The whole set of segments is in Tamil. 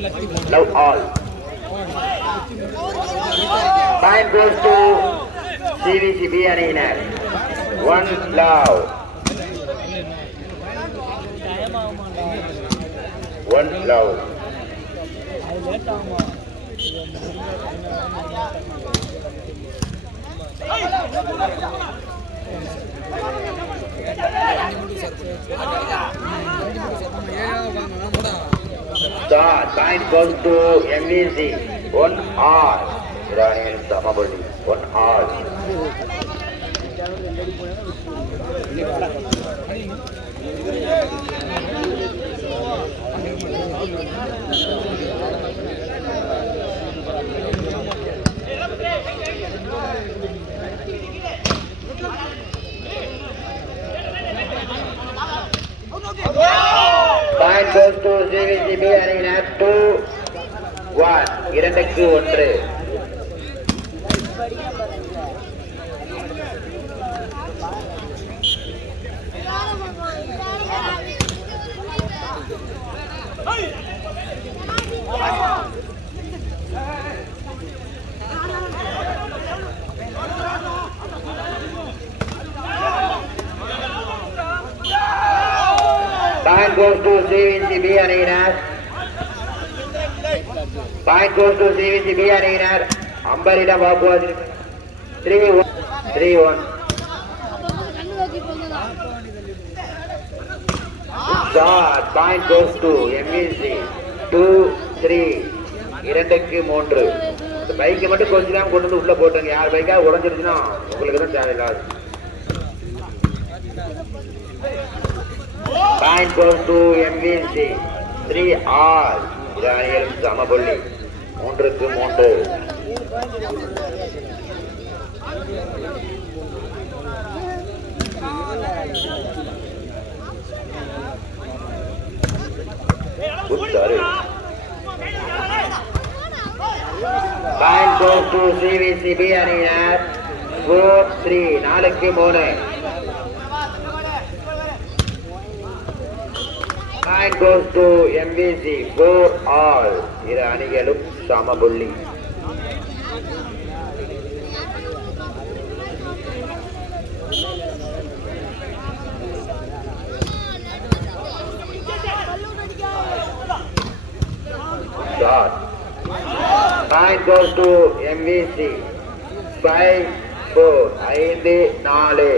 Now all. time goes to CVG Bianina. One love. One love. Hey! star. Time goes to MVC. One hour. Iranian Samabadi. One hour. இரண்டுக்கு ஒன்று Point goes to Arena. அணியினர். Point goes to CVCB அணியினர். அம்பரிடம் வாக்குவாதி three one three one. Shot point goes to MEC two three இரண்டுக்கு மூன்று. இந்த பைக்கை மட்டும் கொஞ்ச நேரம் கொண்டு வந்து உள்ள போட்டுங்க யார் பைக்காக உடஞ்சிருச்சுன்னா உங்களுக்கு தான் தேவையில்லாது. Point goes to MEC three all. இது அணிகளும் சமபுள்ளி மூன்றுக்கு மூன்று. உத்தாரு பாயிண்ட் கோஸ் டு சிவிசிபி அணியினர். ஃபோர் த்ரீ நாலுக்கு மூணு. Point goes to MBC four all இரு அணிகளும் சமபுள்ளி shot point goes to MBC five four ஐந்து நாலு.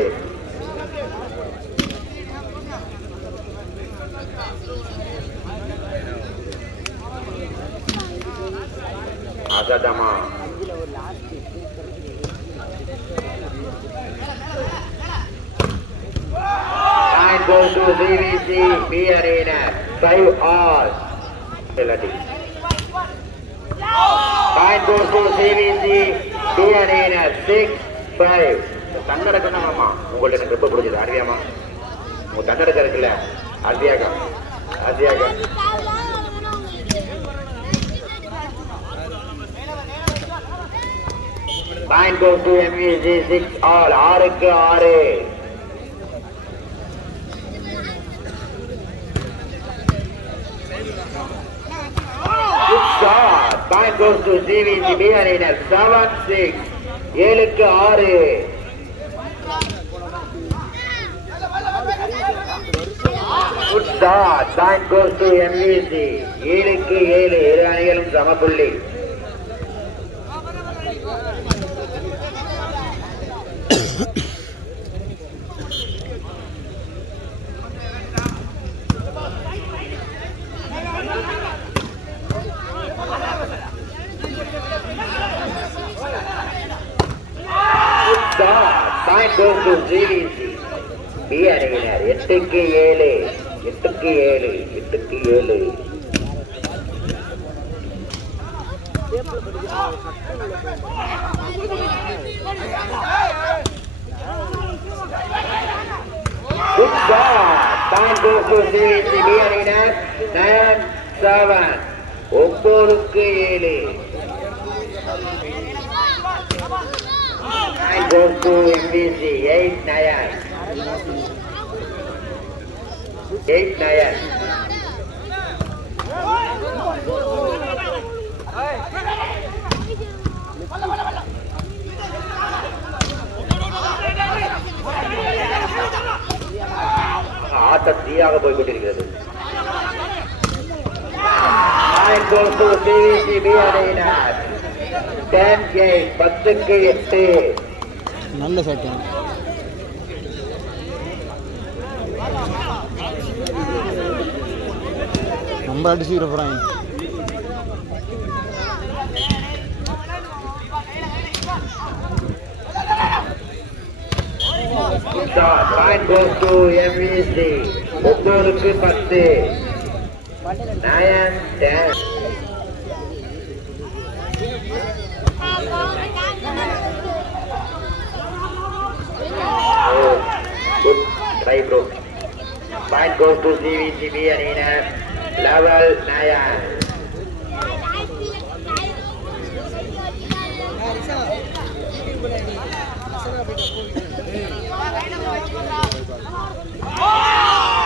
அசதமா Nine goes to CVC B Arena. Five hours. Penalty. Nine goes to CVC B Arena. Six five. தன்னடக்க தானம்மா உங்கள்ட்ட எனக்கு ரொம்ப பிடிச்சது அருவியாமா உங்க தன்னடக்க இருக்குல்ல ஆசியாக்கா ஆசியாக்கா nine two two MUG six all ஆறுக்கு ஆறு பாயிண்ட் கோஸ் டு சிவிசி பிஹாரினர் செவன் சிக்ஸ் ஏழுக்கு ஆறு good shot point to MVC ஏழுக்கு ஏழு இரு அணிகளும் சமபுள்ளி point goes to CVC B அணியினர் எட்டுக்கு ஏழு. எட்டுக்கு ஏழு. எட்டுக்கு ஏழு. Good shot. Point goes to CVC B nine seven. ஒன்பதுக்கு ஏழு. Go to MBC, 8 Nayar. 8 Nayar. ஆட்ட தீயாக போய்கொண்டிருக்கிறது பத்துக்கு எட்டு நல்ல சட்டம் ரொம்ப அடிச்சுக்கிற போகிறாங்க Shot. பத்து nine ten try bro point goes to CVCB அணியினர் லெவல் நாயா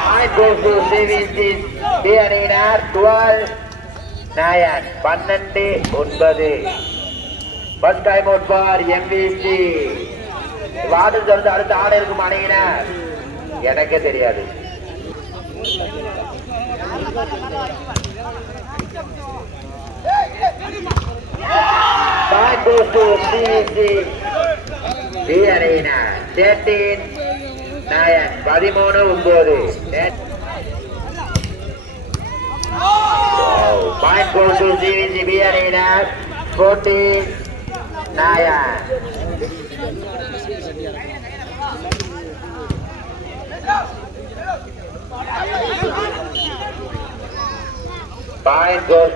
பாயிண்ட் கோஸ் டு சிவிசிபி அணியினர் டுவெல் நயன் பன்னெண்டு ஒன்பது. First time out for MBC ward திறந்து அடுத்த ஆட இருக்கும் அணியினர் எனக்கே தெரியாது. நாயன் பதிமூணு ஒன்பது. பாயிண்ட் கோஸ் சிவிசி பி அணியினர் போட்டி நாயன். Point goes.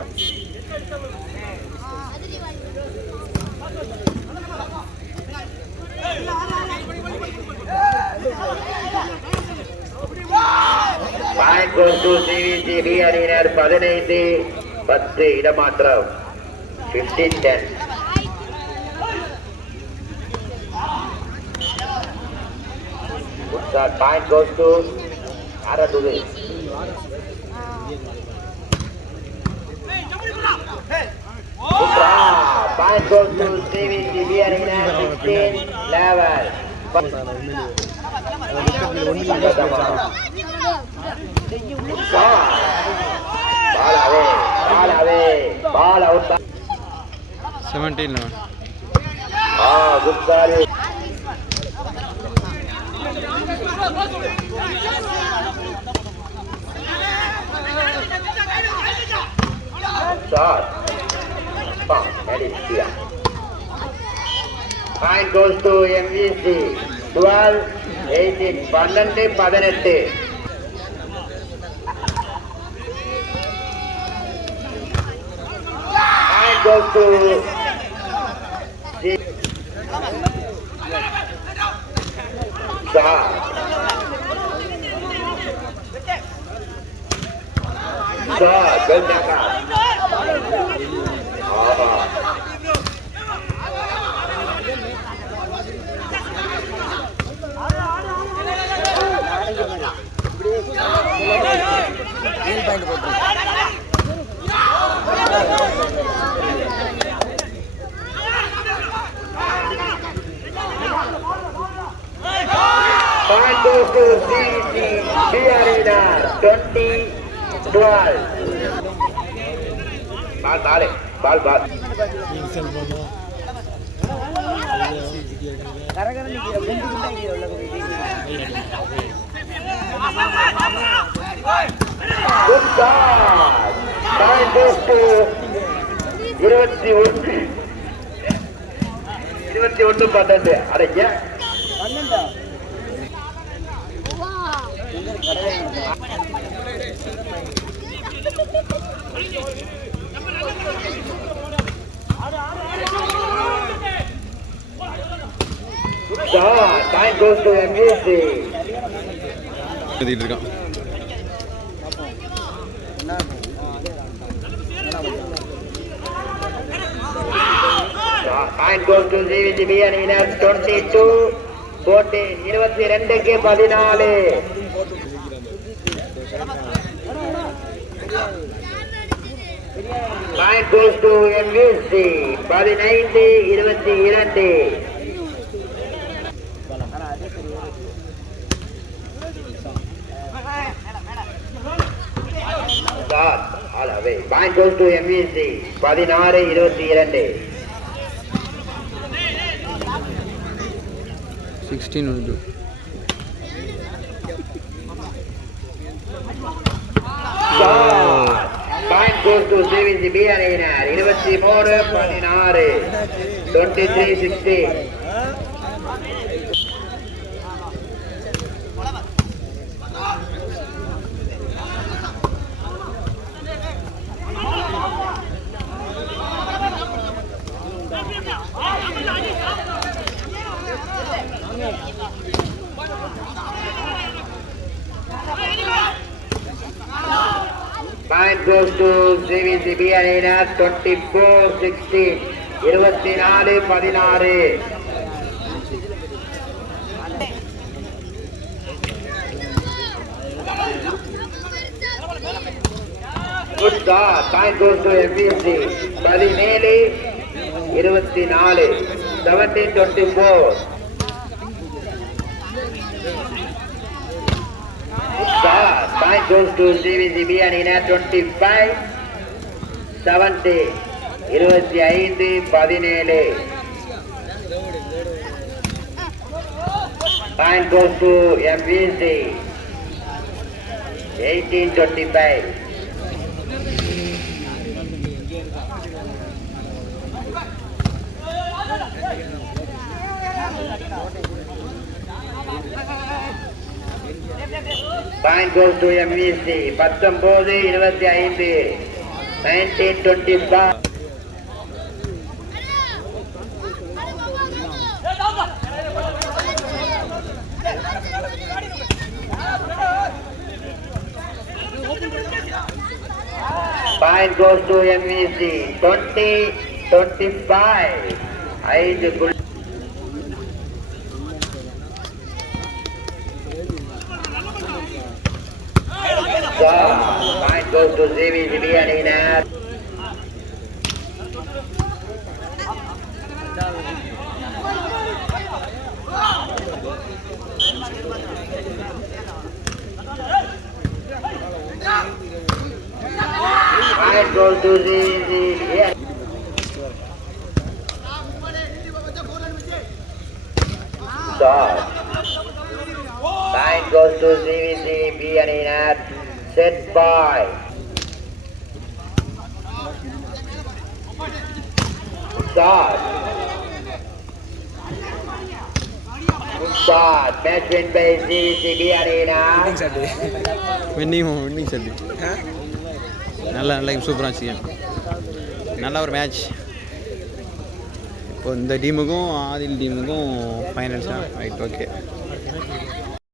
Point goes to CVCB அணியினர் பதினைந்து பத்து இடமாற்றம் fifteen ten point goes to ஆரம்பது Point goes to CVCB அணியினர் sixteen level ball away ball away ball out seventeen eleven ah good ball. Shot. Bang, that is clear. Point goes to MVC. 12, 18, 12, 18. Point goes to shot. Shot, good. ஆஹா. Point goes to CC, B Arena, 20, 12. Ball ball ball ball Good shot. Time goes to இருபத்தி ஒன்று இருபத்தி ஒன்று பன்னெண்டு அடைங்க Good shot. Time goes to MVC. இருக்கான் Point goes to CVCB அணியினர் 22, 14, இருபத்தி ரெண்டுக்கு பதினாலு. Point goes to பதினைந்து இருபத்தி இரண்டு. பாயிண்ட் டு எம்இசி பதினாறு இருபத்தி இரண்டு. சிக்ஸ்டீன் உண்டு point goes to CVC B அணியினர் இருபத்தி மூணு பதினாறு டுவெண்ட்டி த்ரீ சிக்ஸ்டி இருபத்தி நாலு பதினாறு good star point goes to MBSC பதினேழு இருபத்தி நாலு seventeen twenty four Sir, point goes to CVCB and in at 25, 70, 25, 17. Point goes to MVC, 18, 25. Point goes to MEC பத்தொன்பது இருபத்தி ஐந்து nineteen twenty five point goes to MEC twenty twenty five ஐந்து Nine goes to ZVCB and in at set by. Shot. Shot. Match win by ZVCB and in at. Winning, winning, winning, winning. நல்லா நல்லா சூப்பராக இருந்துச்சு. நல்ல ஒரு மேட்ச் இப்போ இந்த டீமுக்கும் ஆதில் டீமுக்கும் ஃபைனல்ஸ் ரைட் ஓகே